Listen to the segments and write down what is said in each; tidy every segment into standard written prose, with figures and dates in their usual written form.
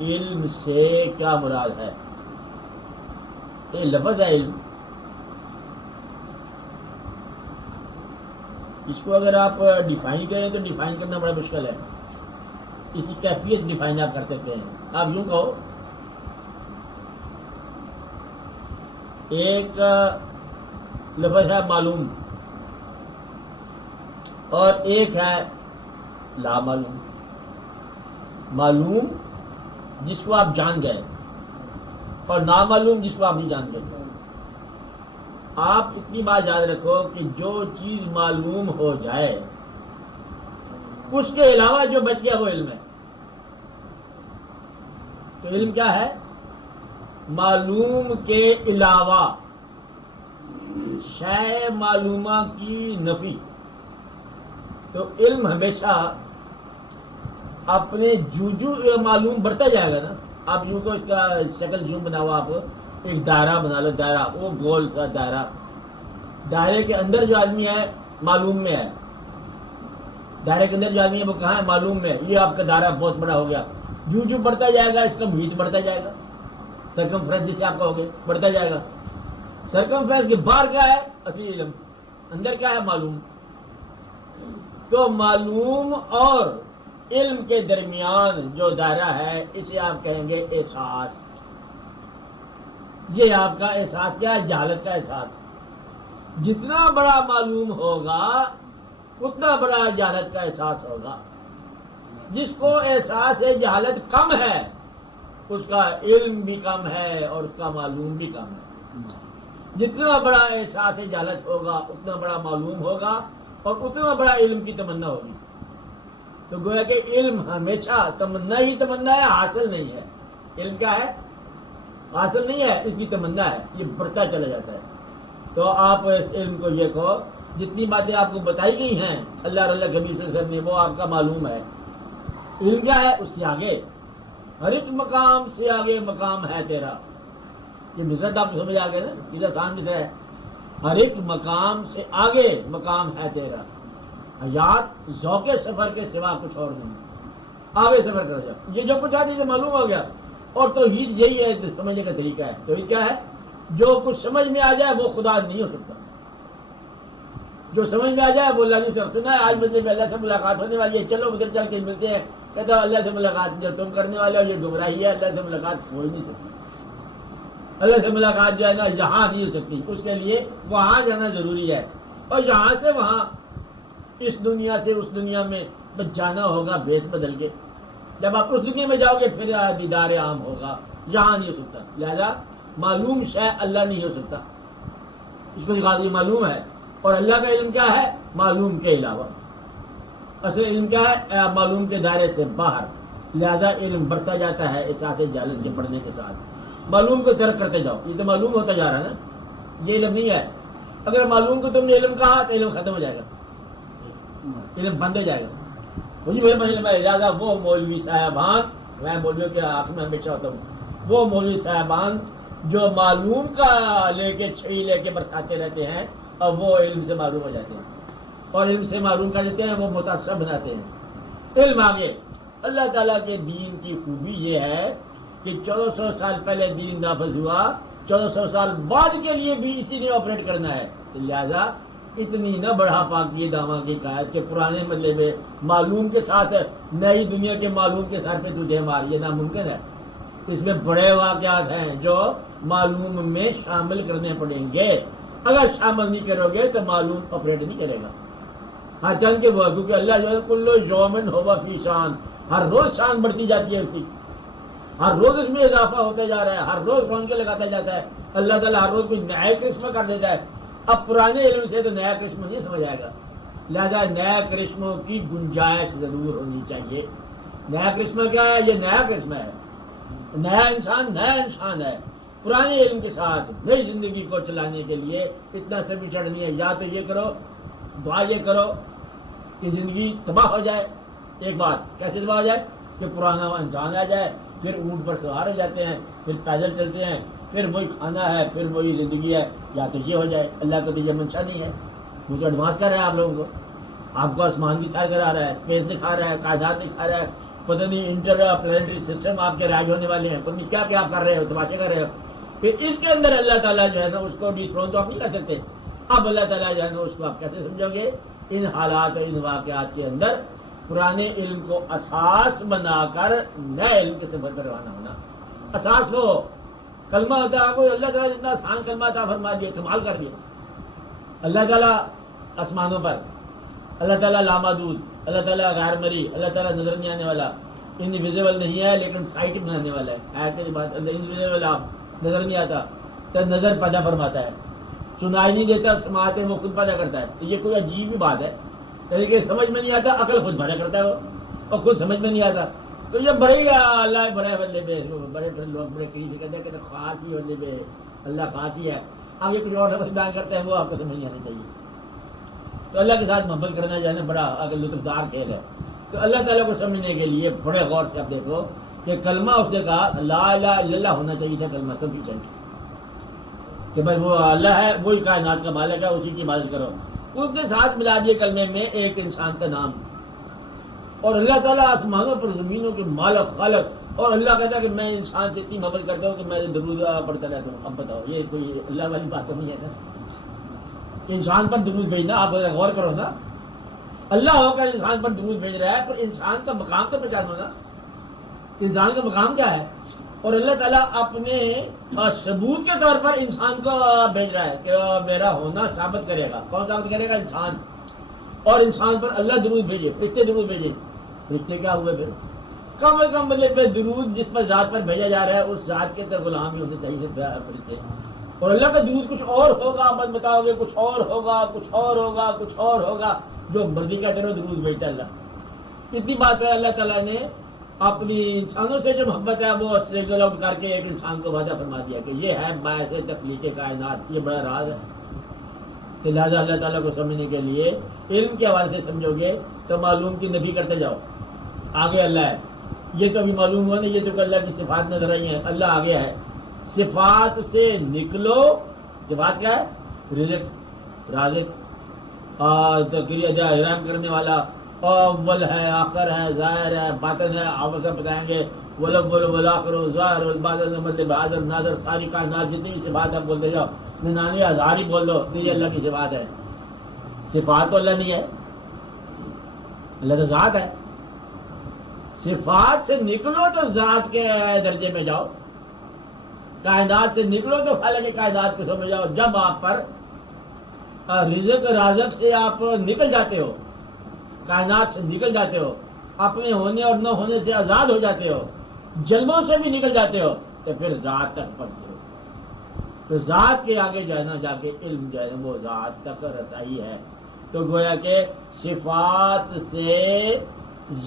علم سے کیا مراد ہے؟ یہ لفظ ہے علم، اس کو اگر آپ ڈیفائن کریں تو ڈیفائن کرنا بڑا مشکل ہے. اس کی کیفیت ڈیفائن آپ کر سکتے ہیں. آپ یوں کہو، ایک لفظ ہے معلوم اور ایک ہے لا معلوم. معلوم جس کو آپ جان گئے اور نامعلوم جس کو آپ نہیں جانتے. آپ اتنی بات یاد رکھو کہ جو چیز معلوم ہو جائے اس کے علاوہ جو بچ گیا وہ علم ہے. تو علم کیا ہے؟ معلوم کے علاوہ شے معلومہ کی نفی. تو علم ہمیشہ اپنے جو معلوم بڑھتا جائے گا نا. آپ یوں کو اس کا شکل یوں بناؤ، آپ ایک دائرہ بنا لو. دائرہ وہ گول سا دائرہ، دائرے کے اندر جو آدمی ہے معلوم میں ہے. دائرے کے اندر جو آدمی ہے وہ کہاں ہے؟ معلوم میں. یہ آپ کا دائرہ بہت بڑا ہو گیا. جو بڑھتا جائے گا اس کا محیط بڑھتا جائے گا. سرکمفرنس جسے آپ کہو گے بڑھتا جائے گا. سرکمفرنس کے باہر کیا ہے؟ اصلی علم. اندر کیا ہے؟ معلوم. تو معلوم اور علم کے درمیان جو دائرہ ہے اسے آپ کہیں گے احساس. یہ آپ کا احساس کیا ہے؟ جہالت کا احساس. جتنا بڑا معلوم ہوگا اتنا بڑا جہالت کا احساس ہوگا. جس کو احساس جہالت کم ہے اس کا علم بھی کم ہے اور اس کا معلوم بھی کم ہے. جتنا بڑا احساس جہالت ہوگا اتنا بڑا معلوم ہوگا اور اتنا بڑا علم کی تمنا ہوگی. تو گویا کہ علم ہمیشہ تمنا ہی تمنا ہے، حاصل نہیں ہے. علم کیا ہے؟ حاصل نہیں ہے، اس کی تمنا ہے. یہ بڑھتا چلا جاتا ہے. تو آپ اس علم کو یہ کہو، جتنی باتیں آپ کو بتائی گئی ہیں اللہ اور اللہ کے نبی صلی اللہ علیہ وسلم نے وہ آپ کا معلوم ہے. علم کیا ہے؟ اس سے آگے ہر ایک مقام سے آگے مقام ہے تیرا. یہ مزرد آپ کو سمجھ آ گیا نا؟ یہ آسان مزر ہے. ہر ایک مقام سے آگے مقام ہے تیرا. حیات ذوق سفر کے سوا کچھ اور نہیں. آگے سفر کر جاؤ. یہ جو کچھ آدمی سے معلوم ہو گیا. اور توحید یہی ہے سمجھنے کا طریقہ ہے. توحید کیا ہے؟ جو کچھ سمجھ میں آ جائے وہ خدا نہیں ہو سکتا. جو سمجھ میں آ جائے وہ اللہ سے سنا ہے آج بدلے میں اللہ سے ملاقات ہونے والی ہے، چلو ادھر چل کے ملتے ہیں. کہتا ہے اللہ سے ملاقات جو تم کرنے والے ہو یہ گمراہی ہے. اللہ سے ملاقات ہو ہی نہیں سکتی. اللہ سے ملاقات جو ہے نا یہاں نہیں ہو سکتی. اس کے لیے وہاں جانا ضروری ہے اور یہاں سے وہاں، اس دنیا سے اس دنیا میں جانا ہوگا بیس بدل کے. جب آپ اس دنیا میں جاؤ گے پھر دیدار عام ہوگا. یہاں نہیں ہو سکتا. لہذا معلوم شے اللہ نہیں ہو سکتا. اس کو دکھا دیجیے معلوم ہے. اور اللہ کا علم کیا ہے؟ معلوم کے علاوہ. اصل علم کیا ہے؟ معلوم کے دائرے سے باہر. لہذا علم بڑھتا جاتا ہے احساس جہالت کے بڑھنے کے ساتھ. معلوم کو ترک کرتے جاؤ. یہ تو معلوم ہوتا جا رہا ہے نا، یہ علم نہیں ہے. اگر معلوم کو تم نے علم کہا تو علم ختم ہو جائے گا، علم بند ہو جائے گا. مجھے میرے مسئلے میں لہٰذا وہ مولوی صاحبان، میں مولویوں کے آنکھ میں ہمیشہ ہوتا ہوں، وہ مولوی صاحبان جو معلوم کا لے کے چھڑی لے کے برساتے رہتے ہیں اور وہ علم سے معلوم ہو جاتے ہیں اور علم سے معلوم کر دیتے ہیں، وہ متاثر بناتے ہیں. علم آگے. اللہ تعالیٰ کے دین کی خوبی یہ ہے کہ 1400 سال پہلے دین نافذ ہوا، 1400 سال بعد کے لیے بھی اسی نے آپریٹ کرنا ہے. لہذا اتنی نہ بڑھا پاکی دعویٰ کی قائد کہ پرانے مطلب میں معلوم کے ساتھ نئی دنیا کے معلوم کے سر پہ تجھے مار، یہ ناممکن ہے. اس میں بڑے واقعات ہیں جو معلوم میں شامل کرنے پڑیں گے. اگر شامل نہیں کرو گے تو معلوم آپریٹ نہیں کرے گا. ہر چند کے وہ کیونکہ اللہ جو ہے کلو یومن ہوا فی شان، ہر روز شان بڑھتی جاتی ہے اس کی، ہر روز اس میں اضافہ ہوتا جا رہا ہے، ہر روز رونقیں لگاتا جاتا ہے. اللہ تعالیٰ ہر روز کوئی نیا کرشمہ کر دیتا ہے. اب پرانے علم سے تو نیا کرشمہ نہیں سمجھ آئے گا. لہذا نیا کرشموں کی گنجائش ضرور ہونی چاہیے. نیا کرشمہ کیا ہے؟ یہ نیا کرشمہ ہے. نیا انسان ہے. پرانے علم کے ساتھ نئی زندگی کو چلانے کے لیے اتنا سے بھی چڑھنی ہے. یا تو یہ کرو، دعا یہ کرو کہ زندگی تباہ ہو جائے. ایک بات کیسے تباہ ہو جائے؟ کہ پرانا انسان آ جائے، پھر اونٹ پر سوار ہو جاتے ہیں، پھر پیدل چلتے ہیں، پھر وہی کھانا ہے، پھر وہی زندگی ہے. یا تو یہ ہو جائے. اللہ کا تو یہ منشا نہیں ہے. وہ تو ایڈوانس کر رہا ہے آپ لوگوں کو. آپ کو آسمان کی سیر کرا رہا ہے، اسپیس دکھا رہا ہے، کائنات دکھا رہا ہے، پتہ نہیں انٹر پلانٹری سسٹم آپ کے رائج ہونے والے ہیں، پتہ نہیں کیا کیا آپ کر رہے ہو، تماشے کر رہے ہو، پھر اس کے اندر اللہ تعالیٰ جو ہے نا اس کو ڈسپرون تو آپ نہیں کر سکتے. اب اللہ تعالیٰ جو ہے نا اس کو آپ کیسے سمجھو گے؟ ان حالات اور ان واقعات کے اندر پرانے علم کو اساس بنا کر نئے علم کے سفر پر روانہ ہونا. اساس وہ کلمہ ہوتا ہے، آپ کو اللہ تعالیٰ اتنا آسان کلمہ عطا فرما دیا، کمال کر دیا. اللہ تعالیٰ آسمانوں پر، اللہ تعالیٰ لامحدود، اللہ تعالیٰ غیر مری، اللہ تعالیٰ نظر نہیں آنے والا، انویزیبل نہیں ہے لیکن سائٹ بنانے والا ہے. ایسی بات انویزیبل آپ نظر نہیں آتا تو نظر پیدا فرماتا ہے، سنائی نہیں دیتا سماعتیں وہ خود پیدا کرتا ہے. تو یہ کوئی عجیب ہی بات ہے، یعنی کہ سمجھ میں نہیں آتا، عقل خود پیدا کرتا ہے وہ، اور خود سمجھ میں نہیں آتا. تو یہ بڑے اللہ بڑے بندے پہ بڑے بڑے لوگ بڑے قریب کہتے ہیں کہ خاص ہی بندے پہ اللہ خاص ہی ہے. آگے کچھ اور بیان کرتے ہیں وہ آپ کو سمجھ نہیں آنا چاہیے. تو اللہ کے ساتھ محبت کرنا جو ہے نا بڑا آگے لطف دار کھیل ہے. تو اللہ تعالیٰ کو سمجھنے کے لیے بڑے غور سے آپ دیکھو کہ کلمہ اس نے کہا لا الہ الا اللہ ہونا چاہیے تھا کلمہ تو بھی چاہیے کہ بھائی وہ اللہ ہے، وہی کائنات کا مالک ہے، اسی کی عبادت کرو. اس نے ساتھ ملا دیے کلمے میں ایک انسان کا نام، اور اللہ تعالیٰ آسمانوں پر زمینوں کے مالک خالق، اور اللہ کہتا ہے کہ میں انسان سے اتنی محبت کرتا ہوں کہ میں درود پڑھتا رہتا ہوں. اب بتاؤ یہ کوئی اللہ والی بات تو نہیں ہے نا؟ انسان پر درود بھیجنا، آپ غور کرو نا، اللہ ہو کر انسان پر درود بھیج رہا ہے، پر انسان کا مقام تو پہچانو نا، انسان کا مقام کیا ہے. اور اللہ تعالیٰ اپنے ثبوت کے طور پر انسان کو بھیج رہا ہے کہ میرا ہونا ثابت کرے گا. کون ثابت کرے گا؟ انسان. اور انسان پر اللہ درود بھیجے، فرشتے درود بھیجے. فرشتے کیا ہوئے پھر؟ کم از کم مطلب درود جس پر ذات پر بھیجا جا رہا ہے اس ذات کے اندر غلام بھی ہونے چاہیے فرشتے. اور اللہ کا درود کچھ اور ہوگا، مت بتاؤ گے کچھ اور ہوگا، کچھ اور ہوگا، کچھ اور ہوگا، جو مرضی کا کرو درود بھیجتا اللہ. اتنی بات ہے اللہ تعالیٰ نے اپنی انسانوں سے جو محبت ہے وہ سلسلہ کر کے ایک انسان کو وعدہ فرما دیا کہ یہ ہے باعث تخلیق کائنات. یہ بڑا راز ہے. تو لہٰذا اللہ تعالیٰ کو سمجھنے کے لیے علم کے حوالے سے سمجھو گے تو معلوم کی نفی کرتے جاؤ. آگے اللہ ہے، یہ تو ابھی معلوم ہوا نہیں، یہ تو کہ اللہ کی صفات نظر آئی ہیں. اللہ آگے ہے، صفات سے نکلو. صفات کیا ہے؟ رزق، رازق، رحم کرنے والا، اول ہے، آخر ہے، ظاہر ہے، باطن ہے. آپ سب بتائیں گے ولول ولاخر ظاہر الباطن مطلب حاضر ناظر، ساری کائنات جتنی بھی صفات آپ بولتے جاؤ 99,000 ہی بول دو، یہ اللہ کی صفات ہے. صفات تو اللہ نہیں ہے، اللہ تو ذات ہے. صفات سے نکلو تو ذات کے درجے میں جاؤ، کائنات سے نکلو تو خالق کائنات کو سمجھ جاؤ. جب آپ پر رزق رازق سے آپ نکل جاتے ہو، کائنات سے نکل جاتے ہو، اپنے ہونے اور نہ ہونے سے آزاد ہو جاتے ہو، جلووں سے بھی نکل جاتے ہو، تو پھر ذات تک پہنچتے ہو. تو ذات کے آگے جو ہے نا جا کے علم جو ہے وہ ذات تک رسائی ہے. تو گویا کہ صفات سے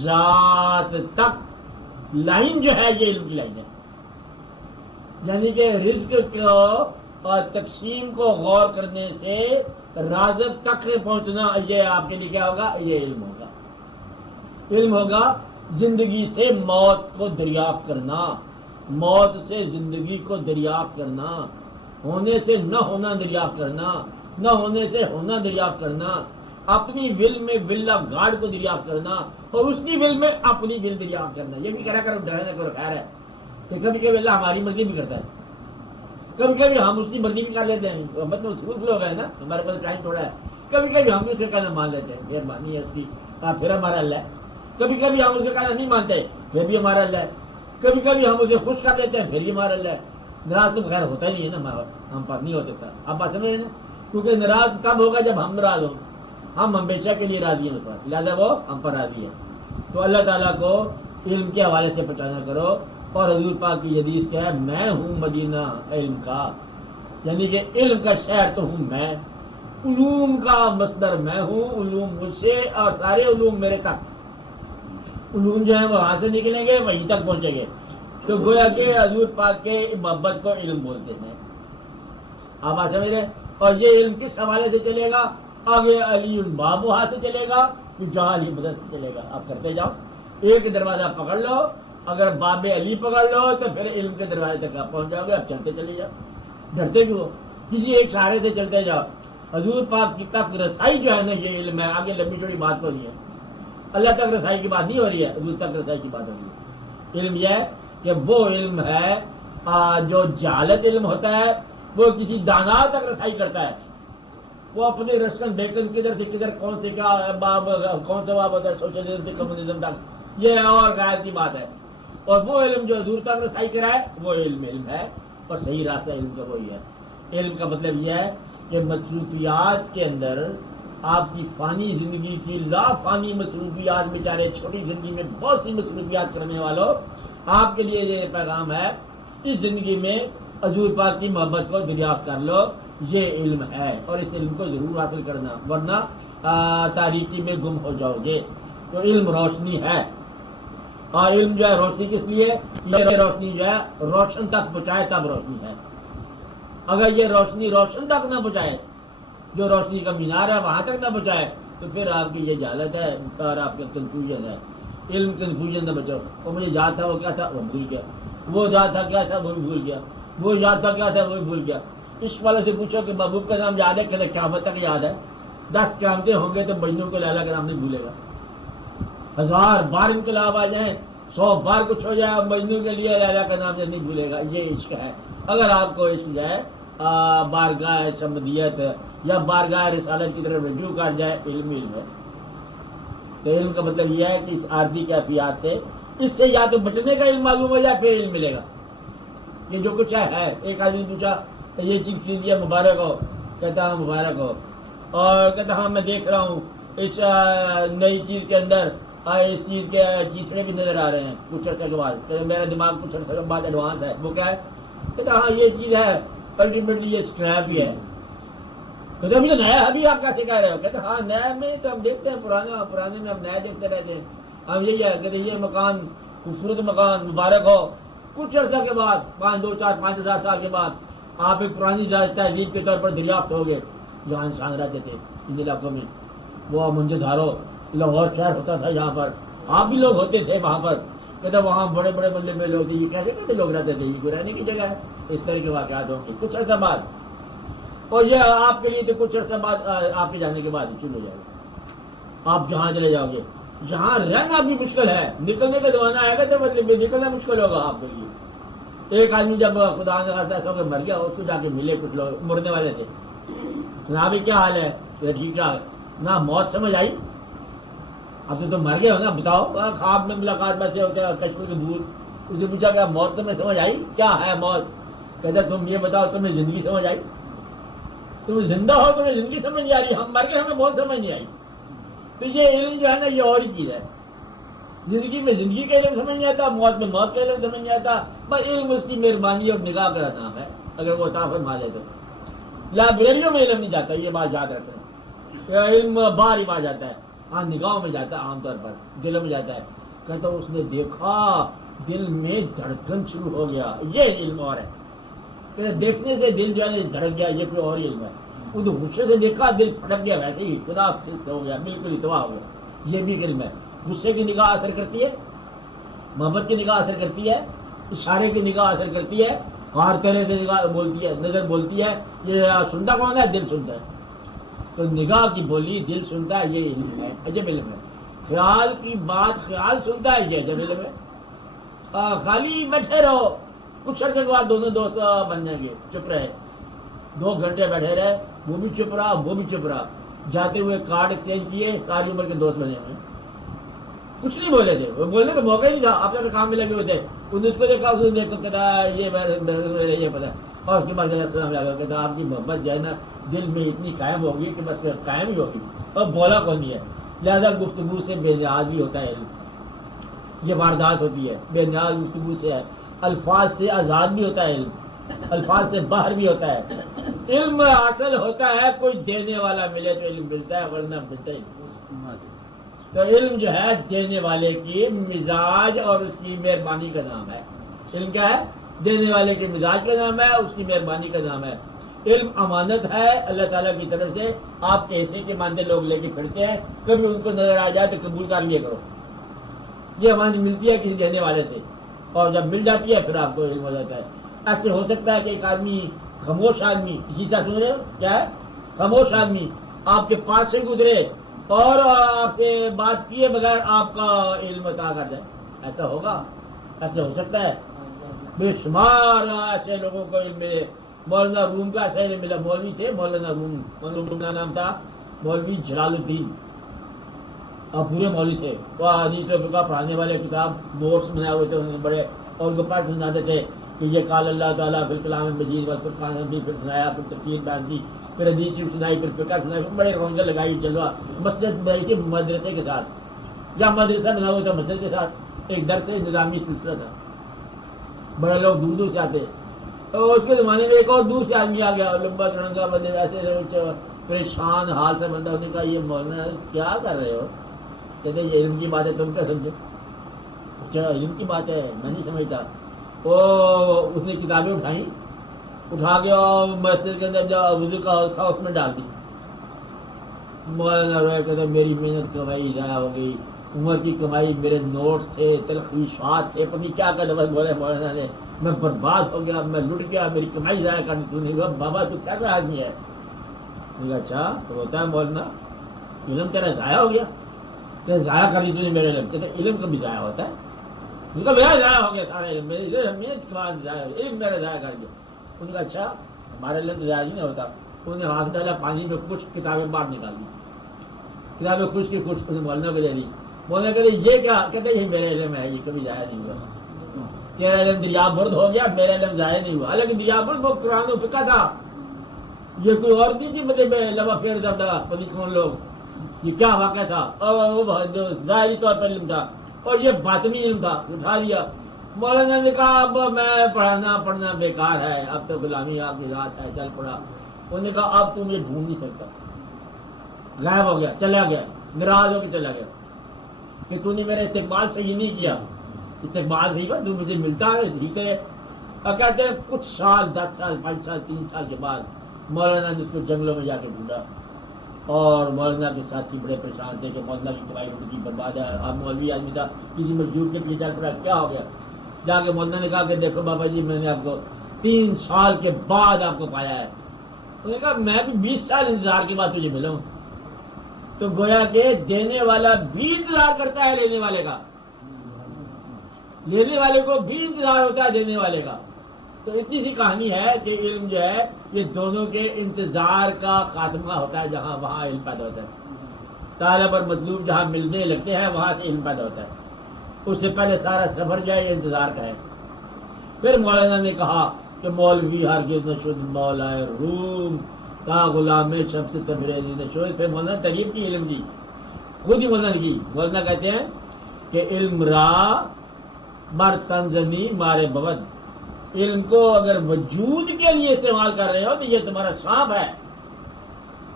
ذات تک لائن جو ہے یہ علم کی لائن ہے. یعنی کہ رزق کو اور تقسیم کو غور کرنے سے رازق تک پہنچنا، یہ آپ کے لیے کیا ہوگا؟ یہ علم ہوگا. علم ہوگا زندگی سے موت کو دریافت کرنا، موت سے زندگی کو دریافت کرنا، ہونے سے نہ ہونا دریافت کرنا، نہ ہونے سے ہونا دریافت کرنا، اپنی ول میں ول آف گاڈ کو دریافت کرنا، اور اس کی ول میں اپنی ول دریافت کرنا. یہ بھی کرا کرو، ڈرنا کرو. خیر ہے کہ کبھی کبھی اللہ ہماری مرضی بھی کرتا ہے، کبھی کبھی ہم اس کی مرضی بھی کر لیتے ہیں. مطلب سلوک لوگ ہیں نا، ہمارے پاس ٹائم تھوڑا ہے، کبھی کبھی ہم اس کا کہنا مان لیتے ہیں، مہربانی ہے اس کی، پھر ہمارا اللہ ہے. کبھی کبھی ہم اس کا کہنا نہیں مانتے، پھر بھی ہمارا اللہ ہے. کبھی کبھی ہم اسے خوش کر لیتے ہیں، پھر بھی ہمارا اللہ ہے. ناراض تو خیر ہوتا ہی نہیں ہے نا، ہم پر نہیں ہوتا تھا. آپ بات سمجھ رہے نا؟ کیونکہ ناراض کب ہوگا؟ جب ہم ناراض ہوں. ہم ہمیشہ کے لیے راضی ہیں اس پر، لہٰذا وہ ہم پر راضی ہے. تو اللہ تعالیٰ کو علم کے حوالے سے پہچانا کرو. اور حضور پاک کی حدیث کیا ہے؟ میں ہوں مدینہ علم کا، یعنی کہ علم کا شہر تو ہوں میں، علوم کا مصدر میں ہوں. علوم مجھ سے اور سارے علوم میرے تک. علوم جو ہیں وہ وہاں سے نکلیں گے، وہیں تک پہنچیں گے. تو گویا کہ حضور پاک کے محبت کو علم بولتے ہیں. آپ آ سمجھ رہے؟ اور یہ علم کس حوالے سے چلے گا؟ آگے علی الباب وہاں سے چلے گا، جہاں علی مدد سے چلے گا. آپ کرتے جاؤ، ایک دروازہ پکڑ لو، اگر باب علی پکڑ لو تو پھر علم کے دروازے تک آپ پہنچ جاؤ گے. اب چلتے چلے جاؤ، ڈرتے کیوں؟ کسی ایک سہارے سے چلتے جاؤ. حضور پاک کی تک رسائی جو ہے نا یہ علم ہے. آگے لمبی چوڑی بات کو نہیں ہے. اللہ تک رسائی کی بات نہیں ہو رہی ہے، حضور تک رسائی کی بات ہو رہی ہے۔ علم یہ ہے کہ وہ علم ہے جو جہالت علم ہوتا ہے، وہ کسی دانا تک رسائی کرتا ہے، وہ اپنے رسکن بیکن کدھر سے کدھر کون سے کیا باب کون سا باب ہوتا ہے، سوشلزم سے کمیونزم تک، یہ اور غیر کی بات ہے۔ اور وہ علم جو حضور تک رسائی کرائے وہ علم ہے، اور صحیح راستہ علم کا وہی ہے۔ علم کا مطلب یہ ہے کہ مصروفیات کے اندر آپ کی فانی زندگی کی لا فانی مصروفیات، بیچارے چھوٹی زندگی میں بہت سی مصروفیات کرنے والوں، آپ کے لیے یہ پیغام ہے، اس زندگی میں حضور پاک کی محبت کو دریافت کر لو، یہ علم ہے، اور اس علم کو ضرور حاصل کرنا، ورنہ تاریکی میں گم ہو جاؤ گے۔ تو علم روشنی ہے، اور علم جو ہے روشنی کس لیے؟ یہ روشنی جو ہے روشن تک پہنچائے تب روشنی ہے۔ اگر یہ روشنی روشن تک نہ پہنچائے، جو روشنی کا مینار ہے وہاں تک نہ پہنچائے، تو پھر آپ کی یہ جہالت ہے اور آپ کا کنفیوژن ہے۔ علم کنفیوژن نہ بچو، وہ مجھے یاد تھا وہ کیا تھا وہ بھول گیا، وہ یاد تھا کیا تھا وہ بھی بھول گیا، وہ یاد تھا کیا تھا وہ بھی بھول گیا۔ اس والے سے پوچھو کہ محبوب کا نام یاد ہے کہ قیامت تک یاد ہے؟ 10 قیامتیں ہوں گے تو مجنوں کو لیلا کا نام نہیں بھولے گا۔ 1000 بار انقلاب آ جائیں، 100 بار کچھ ہو جائے، مجنوں کے لیے لیلا کا نام نہیں بھولے گا۔ یہ عشق ہے۔ اگر آپ کو عشق جو ہے بارگاہ سمدیت یا بارگاہ رسالت کی طرف رجوع کر جائے، علم ہے۔ تو علم کا مطلب یہ ہے کہ اس عارضی کیفیات سے، اس سے یا تو بچنے کا علم معلوم ہو جائے پھر علم ملے گا۔ یہ جو کچھ ہے، ایک آدمی نے پوچھا یہ چیز خرید لیا مبارک ہو، کہتا ہاں مبارک ہو، اور کہتا ہاں میں دیکھ رہا ہوں اس نئی چیز کے اندر اس چیز کے چیسڑے بھی نظر آ رہے ہیں کچھ عرصے کے بعد، میرا دماغ کچھ عرصے کے بعد ایڈوانس ہے، وہ کیا ہے؟ کہتا ہاں یہ چیز ہے، الٹیمیٹلی یہ اسکریپ بھی ہے۔ کہتے ابھی تو نیا ہے، ابھی آپ کیسے کہہ رہے ہو؟ کہتے ہاں نیا میں تو ہم دیکھتے ہیں، پرانے میں ہم نیا دیکھتے رہتے ہیں، ہم یہی ہے کہتے یہ مکان خوبصورت مکان مبارک ہو، کچھ عرصہ کے بعد 5 2 4 5 ہزار سال کے بعد آپ ایک پرانی تہذیب کے طور پر دریافت ہو گئے۔ جہاں انسان رہتے تھے ان علاقوں میں، وہ منجے دھارو لاہور شہر ہوتا تھا، یہاں پر آپ بھی لوگ ہوتے تھے وہاں پر، کہتے وہاں بڑے بڑے بندے میں لوگ تھے، یہ کیسے کہتے لوگ رہتے تھے، یہ کوئی رہنے کی جگہ ہے؟ اس طرح کے واقعات ہوں گے کچھ عرصہ بعد، اور یہ آپ کے لیے تو کچھ عرصہ بعد آپ کے جانے کے بعد ہی شروع ہو جائے گا۔ آپ جہاں چلے جاؤ گے، جہاں رہنا بھی مشکل ہے، نکلنے کا زمانہ آئے گا تو نکلنا مشکل ہوگا آپ کے لیے۔ ایک آدمی جب خدا نے کہا مر گیا، اس کو جا کے ملے کچھ لوگ مرنے والے تھے، نہ بھی کیا حال ہے؟ ٹھیک ٹھاک، نہ موت سمجھ آئی؟ اب تو تم مر گئے ہو نا، بتاؤ خواب میں ملاقات میں سے کشمیر کے بھول، اس نے پوچھا کہ موت تمہیں سمجھ آئی؟ کیا ہے موت؟ کہتا تم یہ بتاؤ تمہیں زندگی سمجھ آئی؟ تم زندہ ہو تمہیں زندگی سمجھ نہیں آ رہی، ہم مر گئے ہمیں موت سمجھ نہیں آئی۔ تو یہ علم جو ہے نا یہ اور ہی چیز ہے، زندگی میں زندگی کا علم سمجھ نہیں آتا، موت میں موت کا علم سمجھ نہیں آتا، بس علم اس کی مہربانی اور نگاہ کا نام ہے، اگر وہ عطا فرما دے تو۔ لائبریریوں میں علم نہیں جاتا، یہ بات یاد رکھنا، علم باہر ہی باہر جاتا ہے، ہاں نگاہوں میں جاتا ہے، عام طور پر دلوں میں جاتا ہے۔ کہتا اس نے دیکھا دل میں دھڑکن شروع ہو گیا، یہ علم اور ہے۔ کہ دیکھنے سے دل جو ہے دھڑک گیا، یہ کوئی اور علم ہے۔ وہ تو غصے سے دیکھا دل پھٹک گیا، ویسے ہی خدا سے ہو گیا، بالکل ہی تباہ ہو گیا، یہ بھی علم ہے۔ غصے کی نگاہ اثر کرتی ہے، محبت کی نگاہ اثر کرتی ہے، اشارے کی نگاہ اثر کرتی ہے، ہار کرے کی نگاہ بولتی ہے، نظر بولتی ہے، یہ سنتا کون ہے؟ دل سنتا ہے۔ تو نگاہ کی بولی دل سنتا ہے، یہ علم ہے، عجب علم ہے۔ خیال کی بات خیال سنتا ہے، یہ عجب علم ہے۔ خالی بیٹھے رہو، کچھ عرصے کے بعد دونوں دوست بن جائیں گے، چپ رہے 2 گھنٹے بیٹھے رہے، وہ بھی چپ رہا وہ بھی چپ رہا، جاتے ہوئے کارڈ ایکسچینج کیے، ساری عمر کے دوست بنے ہوئے، کچھ نہیں بولے تھے، وہ بولنے کا موقع ہی نہیں تھا، آپ کے کام میں لگے ہوئے تھے۔ انہوں نے اس کو دیکھا، اس نے دیکھ کر کہتا یہ پتا، اور اس کے بعد السلام علیکم کہتا آپ کی محبت جو ہے نا دل میں اتنی قائم ہوگی کہ بس قائم ہی ہوگی، اور بولا کون نہیں ہے، لہذا گفتگو سے بے نیاز بھی ہوتا ہے، یہ واردات ہوتی ہے، بے نیاز گفتگو سے ہے، الفاظ سے آزاد بھی ہوتا ہے، علم الفاظ سے باہر بھی ہوتا ہے۔ علم حاصل ہوتا ہے کوئی دینے والا ملے تو علم ملتا ہے، ورنہ ملتا ہی نہیں۔ تو علم جو ہے دینے والے کی مزاج اور اس کی مہربانی کا نام ہے۔ علم کیا ہے؟ دینے والے کے مزاج کا نام ہے، اس کی مہربانی کا نام ہے۔ علم امانت ہے اللہ تعالیٰ کی طرف سے، آپ کے حصے کے مانتے لوگ لے کے پھرتے ہیں، کبھی ان کو نظر آ جائے تو قبول کر لیا کرو، یہ امانت ملتی ہے کسی دینے والے سے، اور جب مل جاتی ہے پھر آپ کو علم ہو جاتا ہے۔ ایسے ہو سکتا ہے کہ ایک آدمی خاموش آدمی، اسی طرح سن رہے ہو کیا ہے؟ خاموش آدمی آپ کے پاس سے گزرے اور آپ سے بات کیے بغیر آپ کا علم عطا کر جائے، ایسا ہوگا؟ ایسے ہو سکتا ہے؟ بے شمار ایسے لوگوں کو علم ملے. مولانا روم کا ایسا علم ملا. مولوی تھے مولانا روم کا نام تھا مولوی جلال الدین، اور پورے مولوی تھے. وہ حدیث و فقہ پڑھانے والے کتاب نوٹس بنائے ہوئے تھے انہوں نے بڑے، اور ان کو پڑھ سناتے تھے کہ یہ قال اللہ تعالیٰ پھر کلام مجید والفرقان حمید، پھر سنایا، پھر تفسیر بیان کی، پھر حدیث سنائی، پھر فقہ سنائی. بڑے رونقیں لگائی جلوہ. مسجد بنائی تھی مدرسے کے ساتھ، یا مدرسہ بنا ہوا تھا مسجد کے ساتھ. ایک درس نظامی سلسلہ تھا. بڑے لوگ دور دور سے آتے. اور اس کے زمانے میں ایک اور دور سے آدمی آ گیا، لمبا چڑھنگا بندے ایسے پریشان حال سے بندہ. انہوں نے کہا یہ مولانا کیا کر رہے ہو؟ کہتے یہ علم کی بات ہے، تم کیا سمجھو؟ اچھا علم کی بات ہے، میں نہیں سمجھتا. اس نے کتابیں اٹھائیں، اٹھا کے اور مسجد کے اندر جو وضو کا تھا اس میں ڈال دی. مولانا روئے کہتے میری محنت کمائی ضائع ہو گئی، عمر کی کمائی، میرے نوٹس تھے، تلخیصات تھے، پتہ کیا کیا لفظ بولے مولانا نے. میں برباد ہو گیا، میں لٹ گیا، میری کمائی ضائع کر دی تو نے. بابا تو کیسا آدمی ہے؟ اچھا تو ہوتا ہے مولانا، علم تیرا ضائع ہو گیا، ضائع کر دی تو نے میرے علم. کہتے علم کبھی ضائع ہوتا ہے؟ ان کا میرا ضائع ہو گیا سارا علم، علم میرا ضائع کر دیا. ان کا اچھا ہمارا علم تو ضائع نہیں ہوتا. انہوں نے ہاتھ ڈالا پانی میں، کچھ کتابیں باہر نکال دی، کتابیں خوش کی خوش انہیں مولانا کو دے دی. مولانا کہتے یہ کیا؟ کہتے یہ میرا علم ہے، یہ کبھی ضائع نہیں ہوا. تیرا علم دریا برد ہو گیا، میرا علم ضائع نہیں ہوا. حالانکہ دریا برد وہ قرآن و فقہ تھا، یہ کوئی اور نہیں تھی. مطلب لبا پھیر دبا پولیس کون لوگ، یہ کیا واقعہ تھا؟ اور وہ ظاہری طور پر علم تھا، اور یہ باطنی علم تھا. اٹھا لیا. مولانا نے کہا اب میں پڑھنا بیکار ہے، اب تو غلامی آپ کی ذات ہے، چل پڑا. انہوں نے کہا اب تم یہ ڈھونڈ نہیں سکتا. غائب ہو گیا، چلا گیا، ناراض ہو کے چلا گیا کہ تو نے میرا استقبال صحیح نہیں کیا. استقبال صحیح کر، تو مجھے ملتا ہے ٹھیک ہے. اور کہتے ہیں کچھ سال، 10 سال، 5 سال، 3 سال کے بعد مولانا نے اس کو جنگلوں میں جا کے ڈھونڈا. اور مولانا کے ساتھی بڑے پریشان تھے کہ مولانا کی کمائی روٹی برباد ہے. آپ مولوی آدمی تھا، کسی مزدور کے پیچھے چل پڑا، کیا ہو گیا؟ جا کے مولانا نے کہا کہ دیکھو بابا جی میں نے آپ کو 3 سال کے بعد آپ کو پایا ہے. انہوں نے کہا میں بھی 20 سال انتظار کے بعد تجھے ملا ہوں. تو گویا کہ دینے والا بھی انتظار کرتا ہے لینے والے کا، لینے والے کو بھی انتظار ہوتا ہے دینے والے کا. تو اتنی سی کہانی ہے کہ علم جو ہے یہ دونوں کے انتظار کا خاتمہ ہوتا ہے. جہاں وہاں علم پیدا ہوتا ہے. طالب اور مطلوب جہاں ملنے لگتے ہیں وہاں سے علم پیدا ہوتا ہے. اس سے پہلے سارا سفر جو ہے یہ انتظار کا ہے. پھر مولانا نے کہا کہ مولوی ہرگز نہ شد مولا روم کا غلام شب سے تبریزی نہ شد. پھر مولانا ترغیب کی علم کی، خود ہی مولانا کی. مولانا کہتے ہیں کہ علم را بر سنزنی مارے بود. علم کو اگر وجود کے لیے استعمال کر رہے ہو تو یہ تمہارا سانپ ہے،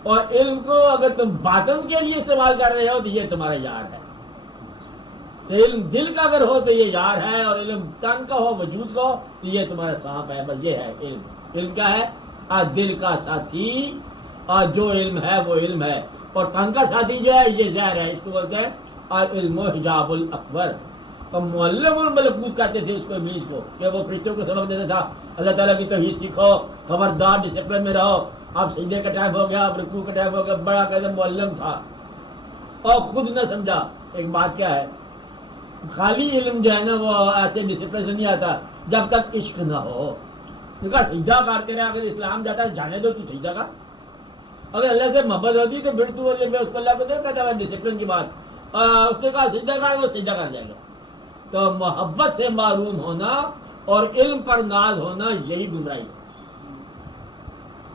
اور علم کو اگر تم باطن کے لیے استعمال کر رہے ہو تو یہ تمہارا یار ہے. علم دل کا اگر ہو تو یہ یار ہے، اور علم تن کا ہو، وجود کا ہو تو یہ تمہارا سانپ ہے. بس یہ ہے علم. علم کیا ہے؟ دل کا ساتھی، اور جو علم ہے وہ علم ہے. اور تن کا ساتھی جو ہے یہ زہر ہے. اس کو بولتے ہیں العلم حجاب الاکبر. اور معلم الملکوت کہتے تھے اس کو، ابلیس کو، کہ وہ فرشتوں کو سبق دیتا تھا اللہ تعالیٰ کی توحید سیکھو، خبردار ڈسپلن میں رہو. اب سجدے کا ٹائم ہو گیا، اب رکوع کا ٹائم ہو گیا. بڑا کہتے معلم تھا اور خود نہ سمجھا. ایک بات کیا ہے، خالی علم جو ہے نا وہ ایسے ڈسپلن سے نہیں آتا جب تک عشق نہ ہو. ان کا سجدہ کرتے رہے. اگر اسلام جاتا ہے جانے دو، تو سجدہ کر. اگر اللہ سے محبت ہوتی تو پھر تو اس کو اللہ کو دے کہتا ہے ڈسپلن کی بات. اس نے کہا سجدہ کر، وہ سجدہ کر جائے گا. تو محبت سے معروم ہونا اور علم پر ناز ہونا یہی گمراہی ہے.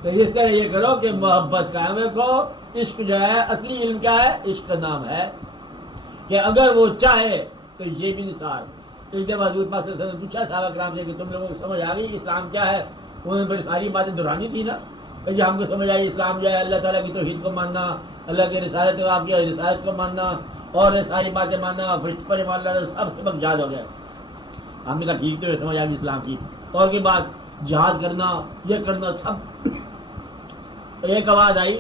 تو اس طرح یہ کرو کہ محبت قائم رکھو. عشق جو ہے، اصلی علم کیا ہے؟ عشق کا نام ہے کہ اگر وہ چاہے تو یہ بھی نثار. ایک دفعہ حضور پاک صلی اللہ علیہ وسلم نے پوچھا صحابہ کرام سے کہ تم لوگوں کو سمجھ آ گئی اسلام کیا ہے؟ انہوں نے بڑی ساری باتیں دہرانی تھی نا. کہ ہم کو سمجھ آئی اسلام جو ہے اللہ تعالیٰ کی توحید کو ماننا، اللہ کے رسالت کو، آپ کی رسالت کو ماننا، اور یہ ساری باتیں ماننا، فرشتوں پر ایمان لانا، سب سبق یاد ہو گیا. ہم نے کہا ٹھیک تو سمجھ آ گئی اسلام کی. اور کے بعد جہاد کرنا، یہ کرنا، سب. ایک آواز آئی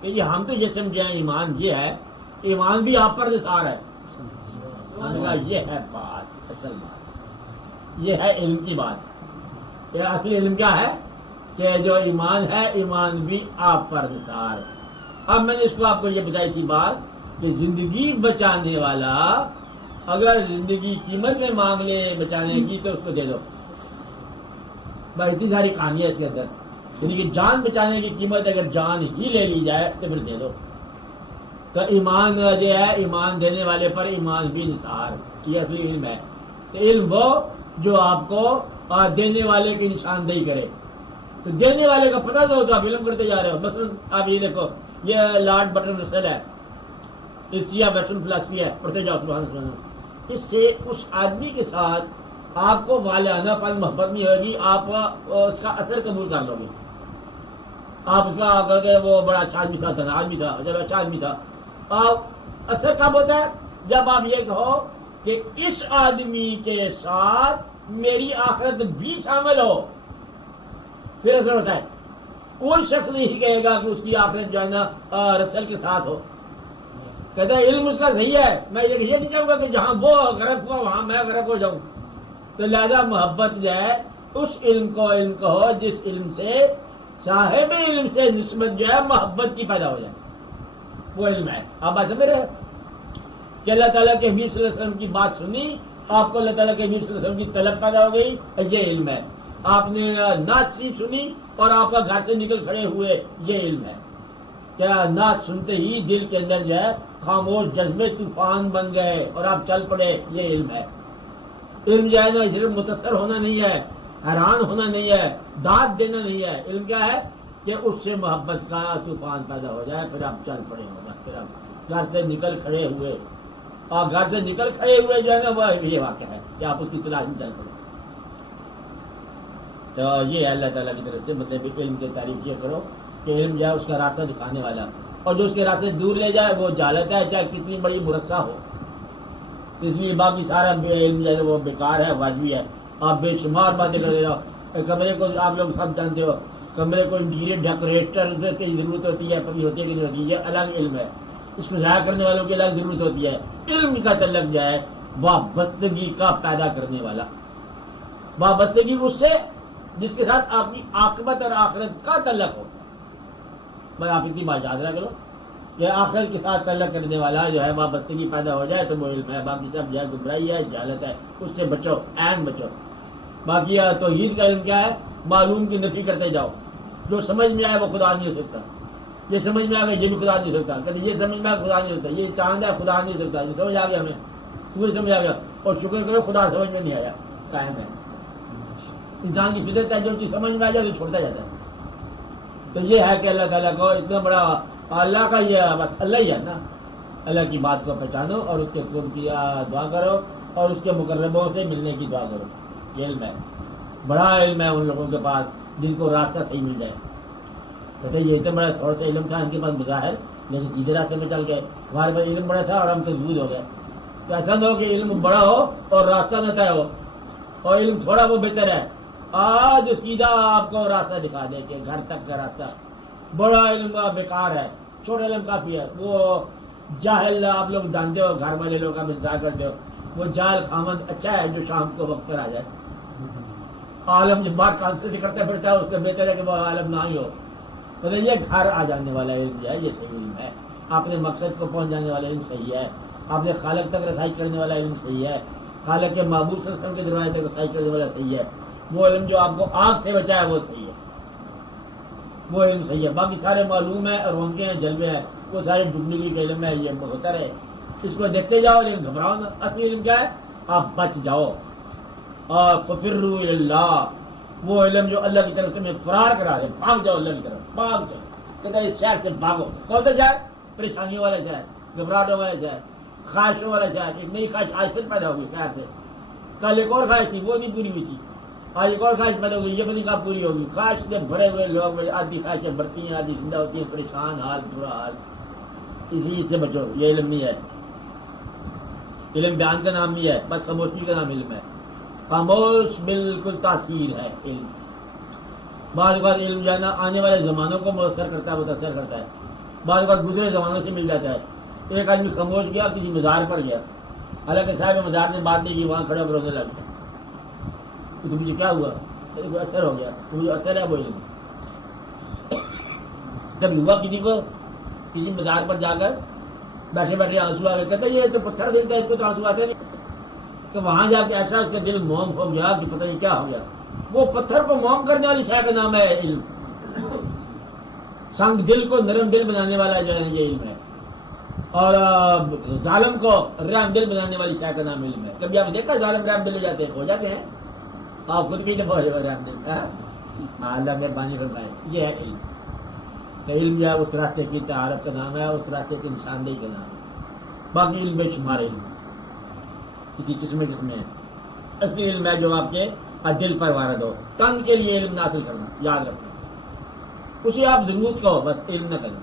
کہ یہ ہم تو یہ سمجھے ہیں ایمان یہ ہے، ایمان بھی آپ پر نثار ہے. ہم نے کہا یہ ہے بات، اصل بات یہ ہے علم کی بات. یہ اصل علم کیا ہے کہ جو ایمان ہے، ایمان بھی آپ پر نثار ہے. اب میں نے اس کو آپ کو یہ بتائی تھی بات کہ زندگی بچانے والا اگر زندگی قیمت میں مانگ لے بچانے کی تو اس کو دے دو. بھائی اتنی ساری کہانیاں اس کے اندر، یعنی کہ جان بچانے کی قیمت اگر جان ہی لے لی جائے تو پھر دے دو. تو ایمان جو ہے ایمان دینے والے پر ایمان بھی نثار، یہ اصلی علم ہے. علم وہ جو آپ کو دینے والے کی نشاندہی کرے. تو دینے والے کا پتہ تو آپ علم کرتے جا رہے ہو. بس آپ یہ دیکھو، یہ لارڈ برٹن رسل ہے، اس کی ویسٹرن فلاسفی ہے، پڑھتے جاؤ سبحان اللہ. اس سے اس آدمی کے ساتھ آپ کو والانہ پن محبت نہیں ہوگی، آپ اس کا اثر قبول کر لو گے. آپ اس کا کر کے وہ بڑا اچھا آدمی تھا، دھنا آدمی تھا، چلو اچھا آدمی تھا. اثر کب ہوتا ہے؟ جب آپ یہ کہو کہ اس آدمی کے ساتھ میری آخرت بھی شامل ہو، پھر اثر ہوتا ہے. کوئی شخص نہیں کہے گا کہ اس کی آخرت جو ہے نا رسل کے ساتھ ہو. کہتا ہے علم اس کا صحیح ہے، میں یہ نہیں چاہوں گا کہ جہاں وہ غرق ہوا وہاں میں غرق ہو جاؤں. تو لہذا محبت جو ہے اس علم کو علم کہو جس علم سے صاحب علم سے نسبت جو ہے محبت کی پیدا ہو جائے، وہ علم ہے. آپ بات سمجھ رہے کہ اللہ تعالیٰ کے حبیب صلی اللہ علیہ وسلم کی بات سنی، آپ کو اللہ تعالیٰ کے حبیب صلی اللہ علیہ وسلم کی طلب پیدا ہو گئی، یہ علم ہے. آپ نے نعت سنی اور آپ کا گھر سے نکل کھڑے ہوئے، یہ علم ہے. کیا نعت سنتے ہی دل کے اندر جو ہے خاموش جذبے طوفان بن گئے اور آپ چل پڑے، یہ علم ہے. علم جو ہے نا صرف متاثر ہونا نہیں ہے، حیران ہونا نہیں ہے، داد دینا نہیں ہے. علم کیا ہے کہ اس سے محبت کا طوفان پیدا ہو جائے، پھر آپ چل پڑے ہوگا. پھر آپ گھر سے نکل کھڑے ہوئے، اور گھر سے نکل کھڑے ہوئے جو ہے نا وہ یہ واقعہ ہے کہ آپ اس کی تلاش میں چل پڑے. تو یہ ہے اللہ تعالیٰ کی طرف سے مطلب علم کی تعریف یہ کرو کہ علم جو ہے اس کا راستہ دکھانے والا، اور جو اس کے راستے دور لے جائے وہ جہالت ہے، چاہے کتنی بڑی مرصع ہو. اس لیے باقی سارا علم جو ہے وہ بیکار ہے، واجبی ہے. آپ بے شمار باتیں کر رہے ہو. کمرے کو آپ لوگ سب جانتے ہو، کمرے کو انٹیریئر ڈیکوریٹر کی ضرورت ہوتی ہے، کبھی ہوتی ہے کہ نہیں ہوتی، یہ الگ علم ہے. اس کو ضائع کرنے والوں کی الگ ضرورت ہوتی ہے. علم کا تعلق جو ہے وابستگی کا پیدا کرنے والا، وابستگی اس سے جس کے ساتھ آپ کی عاقبت اور آخرت کا تعلق ہو. میں آپ اتنی بات یاد رکھ لو کہ آخرت کے ساتھ تعلق کرنے والا جو ہے وابستگی پیدا ہو جائے تو وہ علم ہے. باقی سب جو ہے گمراہی ہے، جہالت ہے، اس سے بچو، عین بچو. باقی توحید کا علم کیا ہے؟ معلوم کی نفی کرتے جاؤ. جو سمجھ میں آئے وہ خدا نہیں ہو سکتا، یہ سمجھ میں آ گیا یہ بھی خدا نہیں ہو سکتا، کہتے یہ سمجھ میں آیا خدا نہیں ہو سکتا، یہ چاند ہے خدا نہیں ہو سکتا، یہ سمجھ آ گیا ہمیں، سورج سمجھ آ گیا. اور شکر کرو خدا سمجھ میں نہیں آیا، قائم ہے. انسان کی فطرت ہے، جو چیز سمجھ میں آ جائے تو چھوڑتا جاتا ہے. تو یہ ہے کہ اللہ تعالیٰ کو اتنا بڑا اللہ کا یہ بس اللہ ہی ہے نا. اللہ کی بات کو پہچانو اور اس کے قرب کی دعا کرو اور اس کے مقربوں سے ملنے کی دعا کرو. یہ علم ہے، بڑا علم ہے ان لوگوں کے پاس جن کو راستہ صحیح مل جائے. کہتے یہ اتنا بڑا تھوڑا سا علم تھا ان کے پاس بظاہر، لیکن سیدھے راستے میں چل گئے. ہمارے پاس علم بڑا تھا اور ہم سے دور ہو گئے. تو ایسا نہ ہو کہ علم بڑا ہو اور راستہ نہ طے ہو، اور علم تھوڑا وہ بہتر ہے آج سیدھا آپ کو راستہ دکھا دے کہ گھر تک کا راستہ. بڑا علم بیکار ہے، چھوٹا علم کافی ہے. وہ جاہل آپ لوگ جانتے ہو، گھر والے لوگ آپ انتظار کرتے ہو، وہ جاہل خامد اچھا ہے جو شام کو وقت پر آ جائے. عالم جب بات کانسنٹریٹ کرتا پھرتا ہے اس کا بہتر ہے کہ وہ عالم نہ ہی ہو. تو یہ گھر آ جانے والا علم جو ہے یہ صحیح علم ہے. اپنے مقصد کو پہنچ جانے والا علم صحیح ہے. اپنے خالق تک رسائی کرنے والا علم صحیح ہے. خالق کے محبوب صلی اللہ علیہ وسلم کے دروازے تک رسائی کرنے والا صحیح ہے. وہ علم جو آپ کو آگ سے بچائے وہ صحیح ہے، وہ علم صحیح ہے. باقی سارے معلوم ہے اور رونقیں ہیں، جلوے ہیں، وہ سارے ڈبلیگی کا علم ہے. یہ بہتر ہے، اس کو دیکھتے جاؤ لیکن گھبراؤ نہ. اصلی علم کیا ہے؟ آپ بچ جاؤ اور ففروا الی اللہ. وہ علم جو اللہ کی طرف سے میں فرار کرا دے، بھاگ جاؤ اللہ کی طرف، بھاگ جاؤ. کہتا ہے اس شہر سے بھاگو. کون سا شہر؟ پریشانیوں والا شہر، گھبراہٹوں والا شہر، خواہشوں والا شہر. ایک نئی خواہش آج پھر پیدا ہوگی شہر سے. کل ایک اور خواہش تھی وہ نہیں پوری ہوئی تھی، آج ایک اور خواہش پیدا ہوگی، یہ پتہ کب پوری ہوگی. خواہش سے بھرے ہوئے لوگ آدھی خواہشیں بڑھتی ہیں، آدھی زندہ ہوتی ہیں، پریشان حال، برا حال. اسی سے بچو. یہ علم نہیں ہے، علم بیان کا نام نہیں ہے، بس خاموشی کا نام علم ہے. خاموش بالکل تاثیر ہے علم. بعض اوقات علم جو ہے نا آنے والے زمانوں کو مؤثر کرتا ہے، متاثر کرتا ہے. بعض اوقات گزرے زمانوں سے مل جاتا ہے. ایک آدمی خاموش گیا کسی مزار پر گیا، حالانکہ صاحب مزار نے بات نہیں کی، وہاں کھڑے ہو کر رونے لگا. تو مجھے کیا ہوا؟ کوئی اثر ہو گیا. تو مجھے اثر ہے وہ علم. جب ہوا کسی کو کسی مزار پر جا کر بیٹھے بیٹھے آنسو آ گئے، کہتے یہ تو پتھر دل کا، اس کو تو آنسو آتے نہیں، کہ وہاں جا کے ایسا اس کا دل موم ہو گیا کہ پتہ نہیں کیا ہو گیا. وہ پتھر کو موم کرنے والی شے کا نام ہے علم. سنگ دل کو نرم دل بنانے والا جو ہے یہ علم ہے، اور ظالم کو رحم دل بنانے والی شے کا نام علم ہے. کبھی آپ نے دیکھا ظالم رحم دل ہو جاتے ہیں؟ آپ خود کی دفعہ رحم دل. اللہ نے بانی فرمائے یہ ہے علم. کہ علم جو ہے اس راستے کی تعارف کا نام ہے، اس راستے کی نشاندہی کا نام ہے. باقی علم میں شمار علم کسی قسمیں ہے. اصلی علم ہے جو آپ کے دل پر وارد ہو. تن کے لیے علم نہ حاصل کرنا، یاد رکھنا، اسے آپ ضرورت کہو، بس علم نہ کرنا.